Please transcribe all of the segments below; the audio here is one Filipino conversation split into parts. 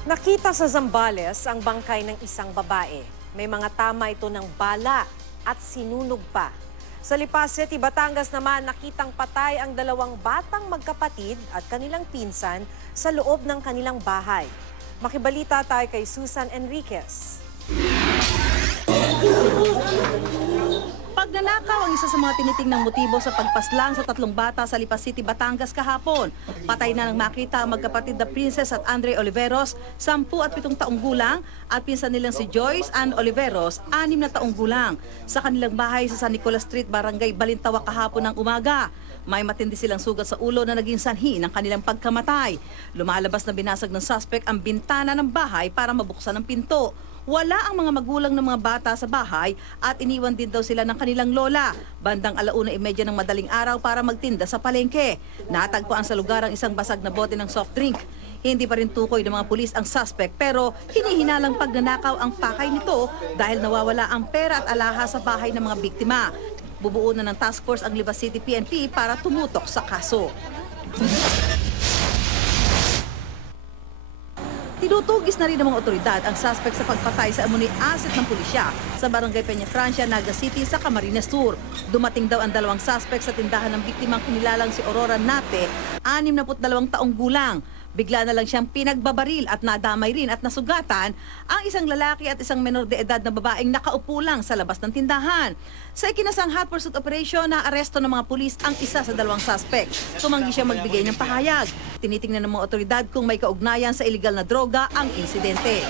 Nakita sa Zambales ang bangkay ng isang babae. May mga tama ito ng bala at sinunog pa. Sa Lipa City, Batangas naman, nakitang patay ang dalawang batang magkapatid at kanilang pinsan sa loob ng kanilang bahay. Makibalita tayo kay Susan Enriquez. Pagnanakaw ang isa sa mga tinitingnang motibo sa pagpaslang sa tatlong bata sa Lipa City, Batangas kahapon. Patay na nang makita ang magkapatid na Princess at Andre Oliveros, 10 at 7 taong gulang, at pinsan nilang si Joyce Ann Oliveros, 6 na taong gulang, sa kanilang bahay sa San Nicolas Street, Barangay Balintawak kahapon ng umaga. May matindi silang sugat sa ulo na naging sanhi ng kanilang pagkamatay. Lumalabas na binasag ng suspect ang bintana ng bahay para mabuksan ang pinto. Wala ang mga magulang ng mga bata sa bahay at iniwan din daw sila ng kanilang lola. Bandang 1:30 ng madaling araw para magtinda sa palengke. Natagpuan sa lugar ang isang basag na bote ng soft drink. Hindi pa rin tukoy ng mga pulis ang suspect pero hinihinalang pagnanakaw ang pakay nito dahil nawawala ang pera at alahas sa bahay ng mga biktima. Bubuo na ng task force ang Lipa City PNP para tumutok sa kaso. Tinutugis na rin ng mga otoridad ang suspect sa pagpatay sa amuni asset ng pulisya sa Barangay Peña Francia, Naga City sa Camarines Sur. Dumating daw ang dalawang suspect sa tindahan ng biktimang kinilalang si Aurora Nate, 62 taong gulang. Bigla na lang siyang pinagbabaril at nadamay rin at nasugatan ang isang lalaki at isang menor de edad na babaeng nakaupo lang sa labas ng tindahan. Sa ikinasang hot pursuit operation, naaresto ng mga pulis ang isa sa dalawang suspect. Tumanggi siya magbigay ng pahayag. Tinitingnan ng mga otoridad kung may kaugnayan sa iligal na droga ang insidente.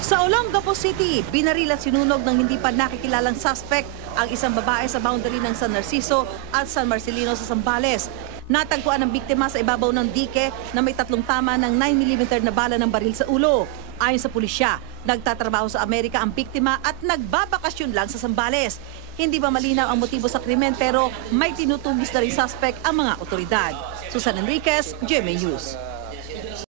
Sa Olongapo City, binaril at sinunog ng hindi pa nakikilalang suspect ang isang babae sa boundary ng San Narciso at San Marcelino sa Zambales. Natagpuan ng biktima sa ibabaw ng dike na may 3 tama ng 9mm na bala ng baril sa ulo. Ayon sa pulisya, nagtatrabaho sa Amerika ang biktima at nagbabakasyon lang sa Zambales. Hindi ba malinaw ang motibo sa krimen pero may tinutugis na rin suspect ang mga otoridad. Susan Enriquez, GMA News.